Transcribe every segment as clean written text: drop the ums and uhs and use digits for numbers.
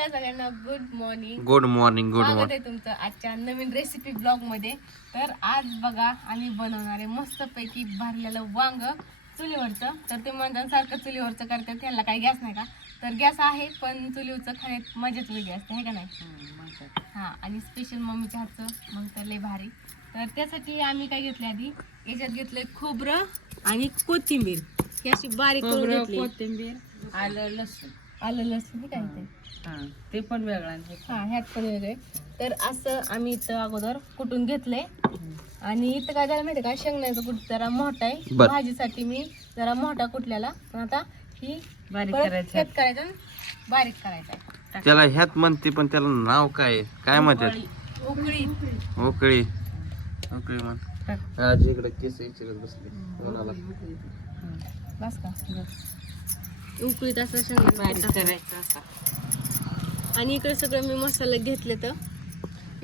नमस्कार सगळ्यांना, good morning. Good morning. स्वागत आहे तुमचं आजच्या नवीन रेसिपी ब्लॉग मध्ये. तर आज बघा आम्ही बनवणार आहे मस्त पैकी भरलेलं वांग चुलीवरचं. तर ते म्हणतात सारखं चुलीवरचं करतात, त्याला काही गॅस नाही का? तर गॅस आहे पण चुलीवरचं खाण्यात मजाच वेगळी असते, आहे का नाही? हा, आणि स्पेशल मम्मीच्या हातचं मग तर लय भारी. तर त्यासाठी आम्ही काय घेतले, आधी याच्यात घेतलंय खोबरं आणि कोथिंबीर. ही अशी बारीक करून घेतली. कोथिंबीर, आलं लसूण. आलं लसूण काय ते, ते पण वेगळा. हा, ह्यात पण वेगळे. तर असं आम्ही इथं अगोदर कुटून घेतलंय. आणि इथं काय झालं माहिती का, शेंगण्याचं कुठ जरा मोठा आहे, भाजीसाठी मी जरा मोठा कुटलेला. पण आता ही बारीक परत करायचं. फेट करायचं आणि बारीक करायचं. त्याला ह्यात म्हणते पण त्याला नाव काय काय म्हणतात? उकळी. उकळी. उकळी म्हण. आज इकडे केस इचरत बसले कोणाला. बस का, उकळीत असं शेंगण्याचं बारीक कूट करायचं असा. आणि इकडे सगळं मी मसाले घेतले. तर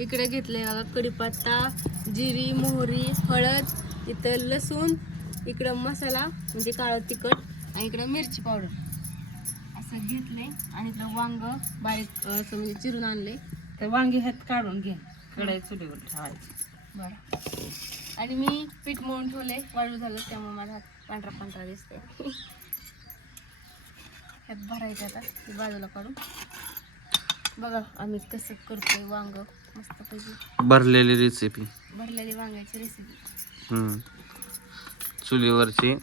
इकडे घेतले बघा कढीपत्ता, जिरी, मोहरी, हळद, इथं लसूण, इकडं मसाला म्हणजे काळं तिखट, आणि इकडं मिरची पावडर असं घेतले. आणि इकडं वांग बारीक असं म्हणजे चिरून आणले. तर वांगी ह्यात काढून घे, कढई चुलीवर ठेवायची. बरं. आणि मी पीठ मळून ठेवले, वाळू झालं त्यामुळे माझा हात पांढरा पांढरा दिसते. ह्यात भरायचं आता, ते बाजूला काढून. बघा आम्ही कसं करतोय वांग मस्त पैकी भरलेली रेसिपी. भरलेली वांग्याची रेसिपी. चुलीवरची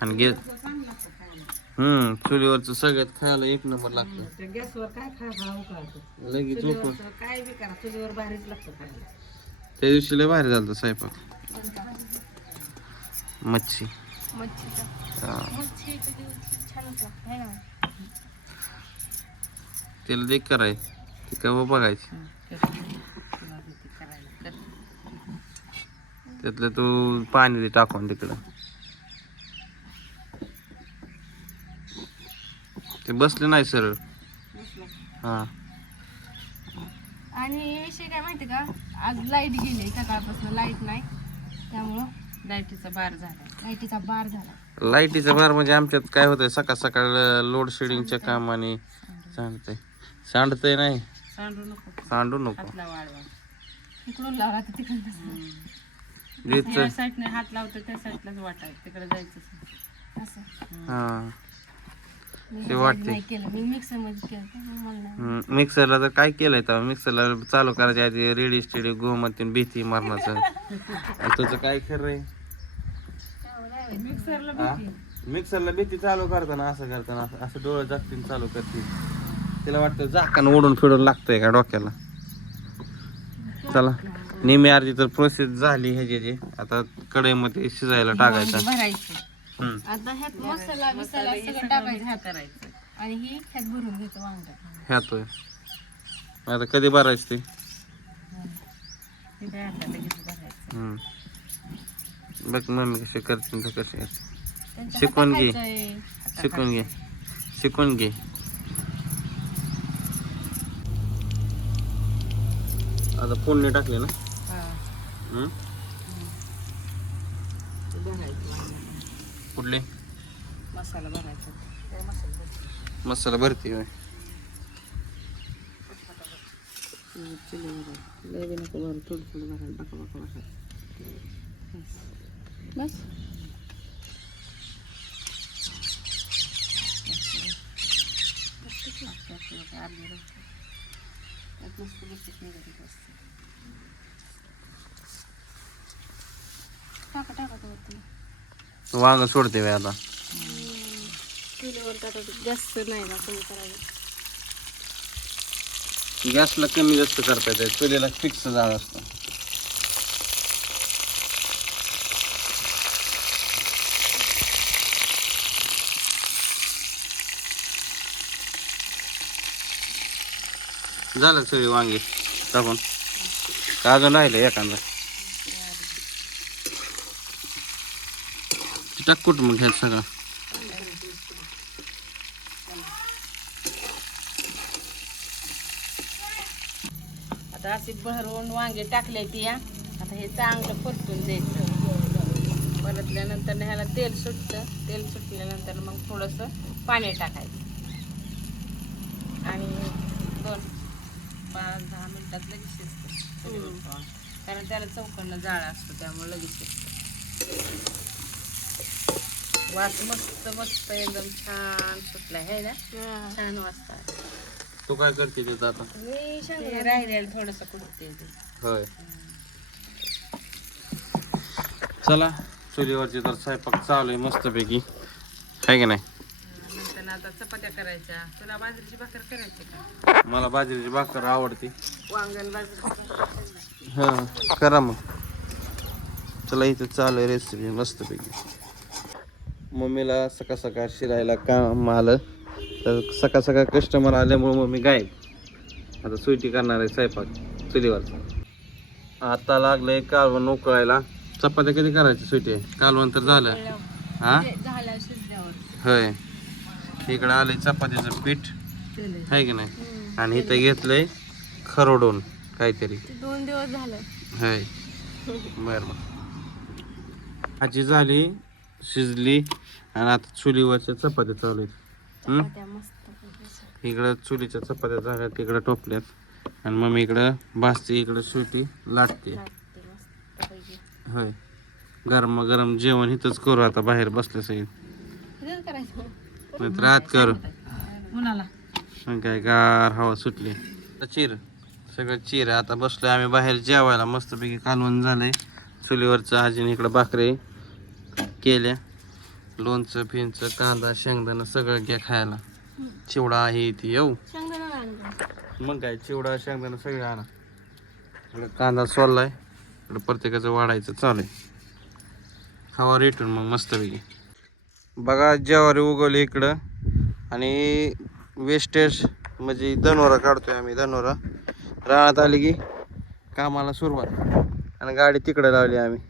आणि चुलीवरचं सगळ्यात खायला एक नंबर लागतं. गॅसवर काय खायला उकळायचं, लगेच उकळून काय बी करा, चुलीवर भारीच लागतं खायला. त्या दिवशी लय भारी झालं स्वयंपाक. मच्छी. मच्छीचं छानच लागतं, है ना? त्याला देख कराय ते केव्हा बघायची. त्यातलं तू पाणी दे टाकून तिकडं. ते बसले नाही सरळ. हा. आणि विषय काय माहिती का, आज लाईट गेली, सकाळपासून लाईट नाही, त्यामुळं लाईटीचा बार झाला. लाईटीचा बार झाला. लाईटीचा भार म्हणजे आमच्यात काय होतंय, सकाळ सकाळ लोड शेडिंगच्या कामाने सांडतंय नाही. सांडू नको. हातला वाळवा. इकडून लावला तर तिकडून त्या साईडने हात लावतो, त्या साईडलाच वाटायचं, तिकडे जायचं असं. हा, मी ते वाटते. नाही केलं, मी मिक्सर मध्ये केलं, मला नाही. मिक्सरला तर काय केलंय तेव्हा, मिक्सरला चालू करायच्या आधी रेडी स्टेडी गोमतीन भीती मारण्याचं. आणि तुझं काय खरं आहे? मिक्सरला भीती चालू करताना असं डोळे जागतीन चालू करते. तिला वाटतं झाकण ओढून फिरून लागतंय का डोक्याला. चला, निम्मी अर्धी तर प्रोसेस झाली ह्याची. आता कढईमध्ये शिजायला टाकायचं. भरायचं. आता ह्यात मसाला बिसाला सगळं टाकायचं, ह्यात करायचं. आणि ही ह्यात भरून घ्यायचं वांग. ह्यात होय. आता कधी भरायचं ते? बघ मम्मी कशी करते तर कशी करते. शिकून घे, शिकून घे, शिकून घे. आता फोडणी टाकली ना. कुठले मसाला भरायचा. मसाला भरती होय. बस. टाका टाका तो वांग सोडते बाई आता. चुलीवर टाका, जास्त नाही ना कमी करायचं. गॅसला कमी जास्त करता येते, चुलीला फिक्स जाळ असतो. झालं सगळी वांगी टाकून का अजून राहिलं एखादा? टाक कुठ मग घ्यायचं सगळं. आता अशी भरून वांगे टाकले ती. आता हे चांगलं परतून द्यायचं. परतल्यानंतर ह्याला तेल सुटतं. तेल सुटल्यानंतर मग थोडंसं पाणी टाकायचं आणि 2-5-10 मिनिटात लगेच शिजतं चुलीवर ठेवून. कारण त्याला चौकणं जाळ असतो त्यामुळे लगेच शिजतं. वास मस्त मस्त एकदम छान सुटला आहे ना, छान वाजता. तू काय करते तिथं आता? मी राहिलेलं थोडंसं कुठते ते. होय. चला चुलीवरची तर स्वयंपाक चालू आहे मस्तपैकी, आहे की नाही? नंतर आता चपात्या करायच्या. तुला बाजरीची भाकर करायची का? मला बाजरीची भाकर आवडते. वांगण बाजरी. हां करा मग. चला इथं चालू आहे रेसिपी मस्तपैकी. मम्मीला सकाळ सकाळ शिरायला काम आलं तर सकाळ सकाळ कस्टमर आल्यामुळे मम्मी गायब. आता सुईटी करणार आहे स्वयंपाक चुलीवरचा. आता लागलंय कालवण उकळायला. चपात्या कधी करायची सुईटी? कालवण तर झालं हा झाल्या शिजल्यावर. होय. इकडं आलंय चपातीचं पीठ, आहे की नाही? आणि इथं घेतलंय खरडून काहीतरी. 2 दिवस झालं. होय. बरं मग भाजी झाली, शिजली आणि आता चुलीवरच्या चपात्या चालू आहेत. चपात्या मस्त. इकडं चुलीच्या चपात्या झाल्या, तिकडं टोपल्यात आणि मम्मी इकडं भाजते, इकडं सुटी लाटते. होय. गरम गरम जेवण इथंच करू आता, बाहेर बसल्या सगळी. नाहीतर आत करू. उन्हाला मग काय गार हवा सुटली. चिर सगळं चिर. आता बसलोय आम्ही बाहेर जेवायला. मस्तपैकी कालवण झालंय चुलीवरचं. आजीने इकडं भाकरी केल्या, लोणचं फिंचं कांदा शेंगदाणा सगळं घ्या खायला. चिवडा आहे ती येऊ. मग काय चिवडा शेंगदाणा सगळं आणा. इकडं कांदा सोललाय, इकडं प्रत्येकाचं वाढायचं चालू आहे. खावा रेटून मग मस्तपैकी. बघा ज्वारी उगवली इकडं आणि वेस्टेज म्हणजे धनोरा काढतोय आम्ही. धनोरा रानात आली की कामाला सुरुवात. आणि गाडी तिकडे लावली आम्ही.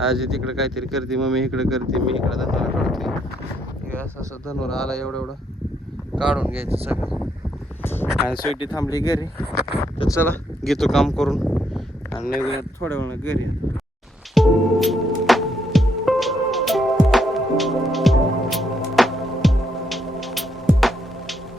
आजी तिकडे काहीतरी करते, मम्मी इकडे करते, मी इकडे धनोरा काढते. असं असं धनोरा आला एवढं एवढं काढून घ्यायचं सगळं. आणि स्वीटी थांबली घरी, तर चला घेतो काम करून आणि निघूया थोड्या वेळानं घरी.